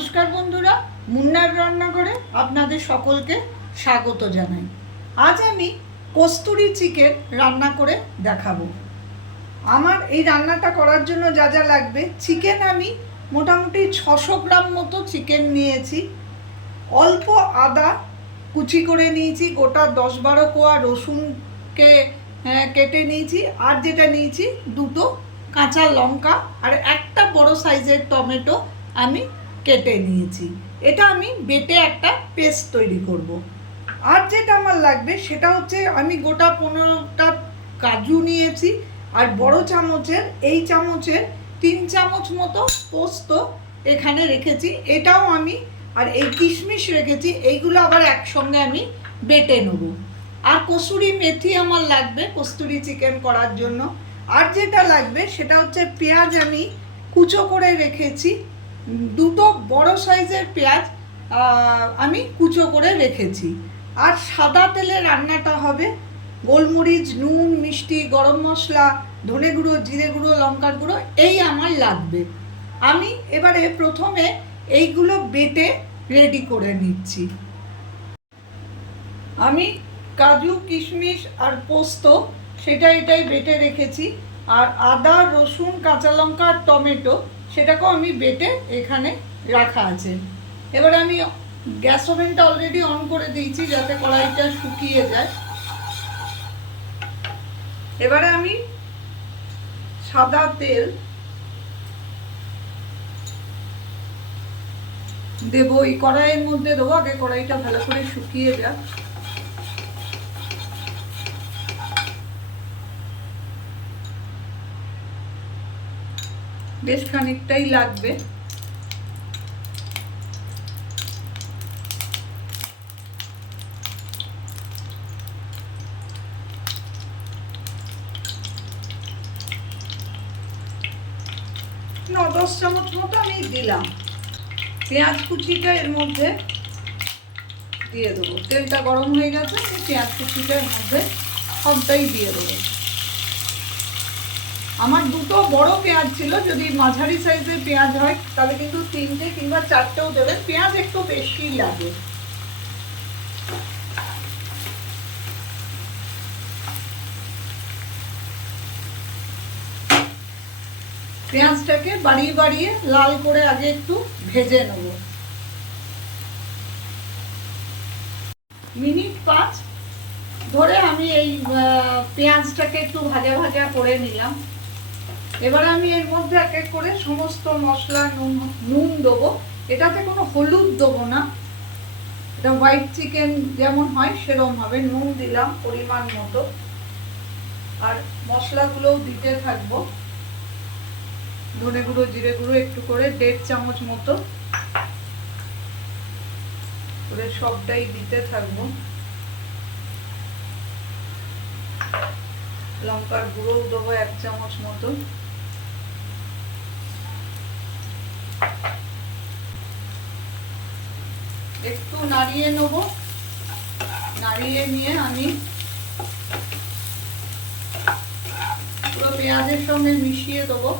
নমস্কার বন্ধুরা, মুন্নার রান্নাঘরে আপনাদের সকলকে স্বাগত জানাই। আজ আমি কস্তুরি চিকেন রান্না করে দেখাবো। আমার এই রান্নাটা করার জন্য যা যা লাগবে, চিকেন আমি মোটামুটি ছশো গ্রাম মতো চিকেন নিয়েছি। অল্প আদা কুচি করে নিয়েছি, গোটা দশ বারো কোয়া রসুনকে কেটে নিয়েছি, আর যেটা নিয়েছি দুটো কাঁচা লঙ্কা, আর একটা বড় সাইজের টমেটো আমি কেটে নিয়েছি। এটা আমি বেটে একটা পেস্ট তৈরি করব। আর যেটা আমার লাগবে সেটা হচ্ছে আমি গোটা পনেরোটা কাজু নিয়েছি আর বড় চামচের, এই চামচের তিন চামচ মতো পোস্ত এখানে রেখেছি। এটাও আমি আর এই কিশমিশ রেখেছি, এইগুলো আবার একসঙ্গে আমি বেটে নেব। আর কসুরি মেথি আমার লাগবে কস্তুরি চিকেন করার জন্য। আর যেটা লাগবে সেটা হচ্ছে পেঁয়াজ আমি কুচো করে রেখেছি। দুটো বড় সাইজের পেঁয়াজ আমি কুচো করে রেখেছি। আর সাদা তেলে রান্নাটা হবে গোলমরিচ, নুন, মিষ্টি, গরম মশলা, ধনে গুঁড়ো, জিরে গুঁড়ো, লঙ্কার গুঁড়ো, এই আমার লাগবে। আমি এবারে প্রথমে এইগুলো বেটে রেডি করে নিচ্ছি। আমি কাজু, কিশমিশ আর পোস্ত সেটা এটাই বেটে রেখেছি। আর আদা, রসুন, কাঁচা লঙ্কা আর টমেটো সেটাকেও আমি বেটে এখানে রাখা আছে। এবার আমি গ্যাস ওভেনটা অলরেডি অন করে দিয়েছি যাতে কড়াইটা শুকিয়ে যায়। এবারে আমি সাদা তেল দেবো, এই কড়াইয়ের মধ্যে দেবো, আগে কড়াইটা ভালো করে শুকিয়ে যাক। বেশ খানিকটাই লাগবে। ন, দশ চামচ মতো আমি দিলাম। পেঁয়াজ কুচিটা এর মধ্যে দিয়ে দেবো। তেলটা গরম হয়ে গেছে পেঁয়াজ কুচিটা এর মধ্যে সবটাই দিয়ে দেবো। আমার দুটো বড় পেঁয়াজ ছিল, যদি মাঝারি সাইজের পেঁয়াজ হয়, তাহলে কিন্তু তিনটে কিংবা চারটেও দেবেন। পেঁয়াজ একটু বেশি লাগে। পেঁয়াজটাকে বাড়িয়ে বাড়িয়ে লাল করে আগে একটু ভেজে নেব। মিনিট পাঁচ ধরে আমি এই পেঁয়াজটাকে একটু ভাজা ভাজা করে নিলাম। এবার আমি এর মধ্যে এক এক করে সমস্ত মশলা, নুন নুন দেবো। এটাতে কোনো হলুদ দেবো না। এটা হোয়াইট চিকেন যেমন হয় সেরকম হবে। নুন দিলাম পরিমাণ মতো। আর মশলাগুলোও দিতে থাকব। ধনে গুঁড়ো, জিরে গুঁড়ো একটু করে, দেড় চামচ মতো। করে সবটাই দিতে থাকব। লঙ্কার গুঁড়োও দেবো এক চামচ মতো। একটু নাড়িয়ে নেব। নাড়িয়ে নিয়ে আমি পুরো পেঁয়াজের সঙ্গে মিশিয়ে দেবো।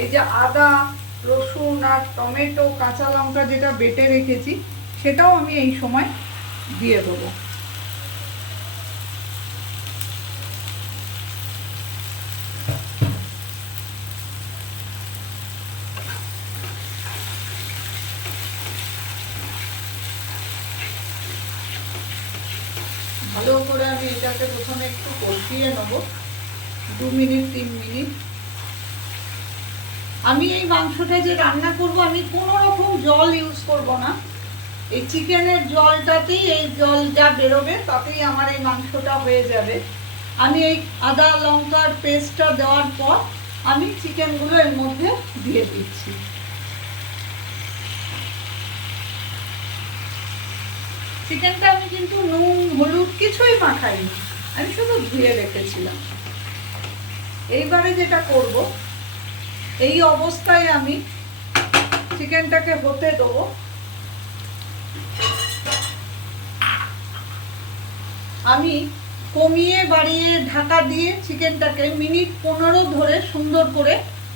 এই যে আদা, রসুন আর টমেটো, কাঁচা লঙ্কা যেটা বেটে রেখেছি, সেটাও আমি এই সময় দিয়ে দেবো। ভালো করে আমি এটাকে প্রথমে একটু কষিয়ে নেব। দু মিনিট, তিন মিনিট। আমি এই মাংসটা যে রান্না করব, আমি কোনো রকম জল ইউজ করব না। এই চিকেনের জলটাতেই, এই জল যা বেরোবে, তাতেই আমার এই মাংসটা হয়ে যাবে। আমি এই আদা লঙ্কার পেস্টটা দেওয়ার পর, আমি চিকেনগুলো এর মধ্যে দিয়ে দিচ্ছি। চিকেনটা আমি কিন্তু নুন, হলুদ কিছুই মাখাইনি। আমি শুধু ধুয়ে রেখেছিলাম। এইবারে যেটা করব, এই অবস্থায় আমি চিকেনটাকে হতে দেবো। আমি কমিয়ে বাড়িয়ে ঢাকা দিয়ে চিকেনটাকে মিনিট পনেরো ধরে সুন্দর করে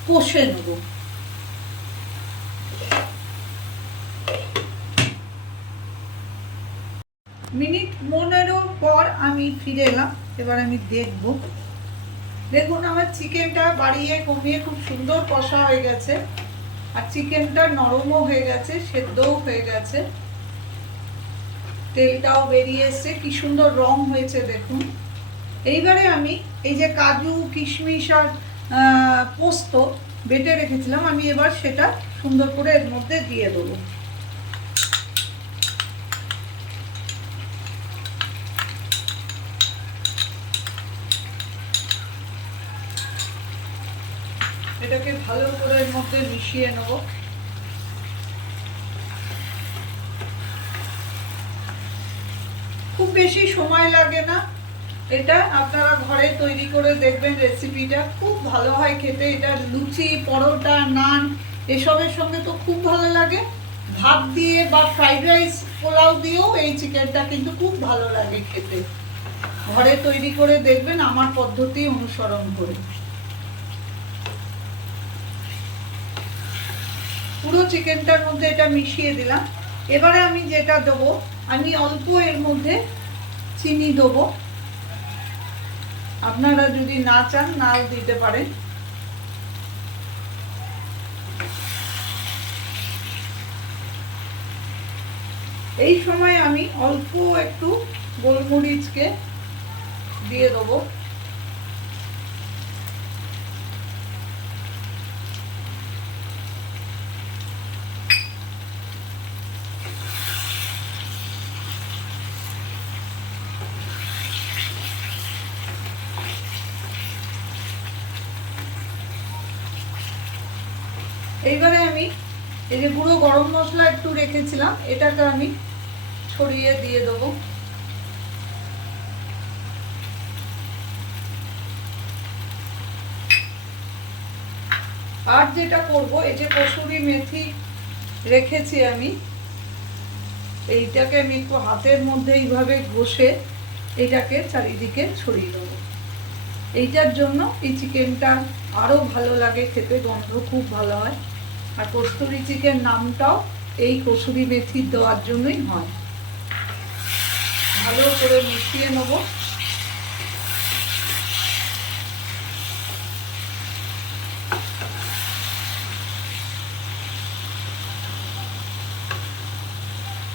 কষে নেব। মিনিট পনেরো পর আমি ফিরে এলাম। এবার আমি দেখব। দেখুন, আমার চিকেনটা বাড়িয়ে কমিয়ে খুব সুন্দর কষা হয়ে গেছে। আর চিকেনটা নরমও হয়ে গেছে, সেদ্ধও হয়ে গেছে। তেলটাও বেরিয়ে এসছে। কি সুন্দর রং হয়েছে, দেখুন। এইবারে আমি এই যে কাজু, কিশমিশ আর পোস্ত বেটে রেখেছিলাম, আমি এবার সেটা সুন্দর করে এর মধ্যে দিয়ে দেবো। এটাকে ভালো করে এর মধ্যে মিশিয়ে নেব। খুব বেশি সময় লাগে না। এটা আপনারা ঘরে তৈরি করে দেখবেন রেসিপিটা। খুব ভালো হয় খেতে। এটা লুচি, পরোটা, নান, এসবের সঙ্গে তো খুব ভালো লাগে। ভাত দিয়ে বা ফ্রাইড রাইস, পোলাও দিয়েও এই চিকেনটা কিন্তু খুব ভালো লাগে খেতে। ঘরে তৈরি করে দেখবেন আমার পদ্ধতি অনুসরণ করে। পুরো চিকেনটার মধ্যে এটা মিশিয়ে দিলাম। এবারে আমি যেটা দেবো, আমি অল্প এর মধ্যে চিনি দেবো। আপনারা যদি না চান, নাও দিতে পারেন। এই সময় আমি অল্প একটু গোলমরিচকে দিয়ে দেবো। এইবারে আমি এই যে গুঁড়ো গরম মশলা একটু রেখেছিলাম, এটাকে আমি ছড়িয়ে দিয়ে দেবো। আর যেটা করব, এই যে কসুরি মেথি রেখেছি আমি, এইটাকে আমি একটু হাতের মধ্যে এইভাবে ঘষে এইটাকে চারিদিকে ছড়িয়ে দেবো। এইটার জন্য এই চিকেনটা আরও ভালো লাগে, খেতে গন্ধ খুব ভালো হয়। আর কস্তুরি চিকেন নামটাও এই কসুরি মেথি দেওয়ার জন্যই হয়। ভালো করে মিশিয়ে নেব।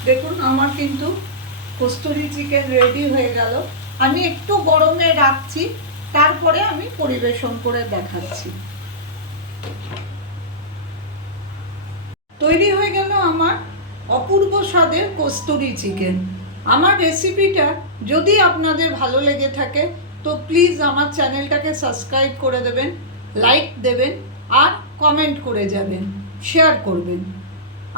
দেখুন, আমার কিন্তু কস্তুরি চিকেন রেডি হয়ে গেল। আমি একটু গরমে রাখছি, তারপরে আমি পরিবেশন করে দেখাচ্ছি। তৈরি হয়ে গেল আমার অপূর্ব স্বাদের কস্তুরি চিকেন। আমার রেসিপিটা যদি আপনাদের ভালো লেগে থাকে, তো প্লিজ আমার চ্যানেলটাকে সাবস্ক্রাইব করে দেবেন, লাইক দেবেন, আর কমেন্ট করে যাবেন, শেয়ার করবেন।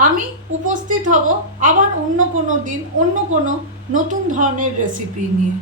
আমি উপস্থিত হব আবার অন্য কোনো দিন অন্য কোনো নতুন ধরনের রেসিপি নিয়ে।